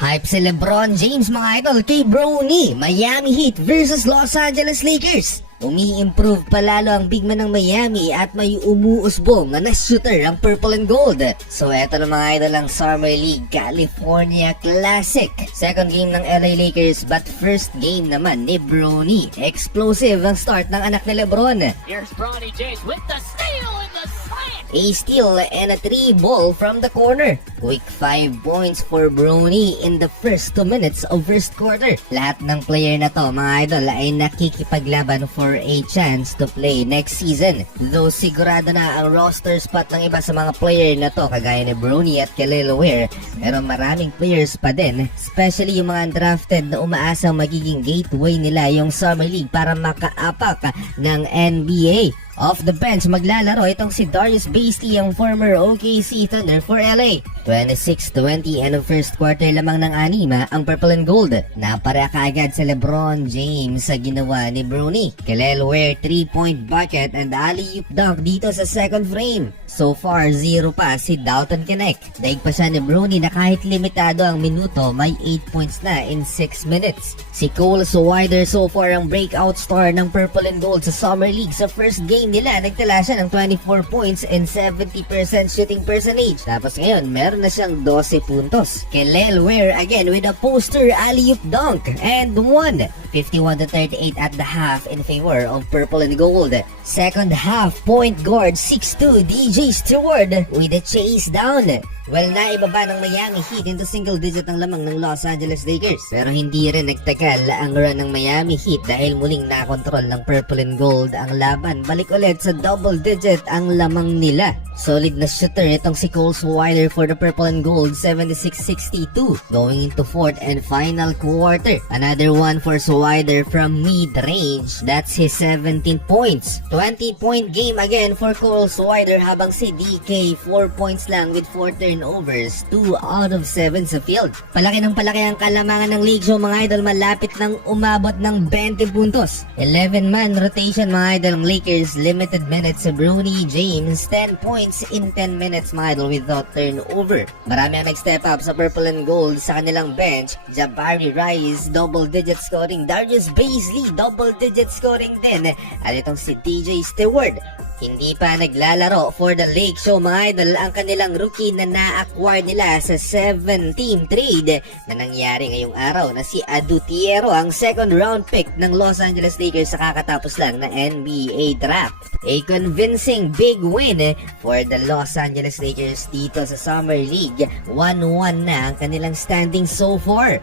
Hype si LeBron James mga idol kay Bronny, Miami Heat versus Los Angeles Lakers. Umi-improve palalo ang big man ng Miami at may umuusbong na shooter ang purple and gold. So eto na mga idol ang Summer League California Classic. Second game ng LA Lakers but first game naman ni Bronny. Explosive ang start ng anak ni LeBron. Here's Bronny James with the steal in the slam. A steal and a 3-ball from the corner. Quick 5 points for Bronny in the first 2 minutes of first quarter. Lahat ng player na to mga idol ay nakikipaglaban for a chance to play next season. Though sigurado na ang roster spot ng iba sa mga player na to kagaya ni Bronny at Kelly Ware, pero maraming players pa din, especially yung mga undrafted na umaasang magiging gateway nila yung Summer League para makaapak ng NBA. Off the bench, maglalaro itong si Darius Bazley, ang former OKC Thunder for LA. 26-20 and first quarter lamang ng anima ang purple and gold. Napara kaagad sa LeBron James sa ginawa ni Bronny. Kelly Ware 3-point bucket and alley-oop dunk dito sa second frame. So far, 0 pa si Dalton Knecht. Daig pa siya ni Bronny na kahit limitado ang minuto, may 8 points na in 6 minutes. Si Cole Swider so far ang breakout star ng purple and gold sa Summer League. Sa first game nila, nagtala siya ng 24 points and 70% shooting percentage. Tapos ngayon, meron na siyang 12 puntos. Kelly Ware again with a poster alley-oop dunk and won 51-38 at the half in favor of purple and gold. Second half, point guard 6'2" DJ Stewart with a chase down. Well, naibaba ng Miami Heat into single digit ang lamang ng Los Angeles Lakers. Pero hindi rin nagtagal ang run ng Miami Heat dahil muling nakontrol ng purple and gold ang laban. Balik ulit sa double digit ang lamang nila. Solid na shooter itong si Cole Swider for the purple and gold, 76-62 going into fourth and final quarter. Another one for Swider from mid-range. That's his 17 points. 20-point game again for Cole Swider habang si DK 4 points lang with 4 turnovers, 2 out of 7 sa field. Palaki ng palaki ang kalamangan ng league show mga idol, malapit ng umabot ng 20 puntos. 11-man rotation mga idol ng Lakers, limited minutes sa Bronny James, 10 points in 10 minutes mga idol without turnover. Marami ang nag-step up sa purple and gold sa kanilang bench. Jabari Rice, double digit scoring. Darius Bazley, double digit scoring din. At itong si TJ Stewart, hindi pa naglalaro for the Lake Show mga idol ang kanilang rookie na na-acquire nila sa 7-team trade na nangyari ngayong araw na si Adutiero, ang second round pick ng Los Angeles Lakers sa kakatapos lang na NBA draft. A convincing big win for the Los Angeles Lakers dito sa Summer League. 1-1 na ang kanilang standing so far.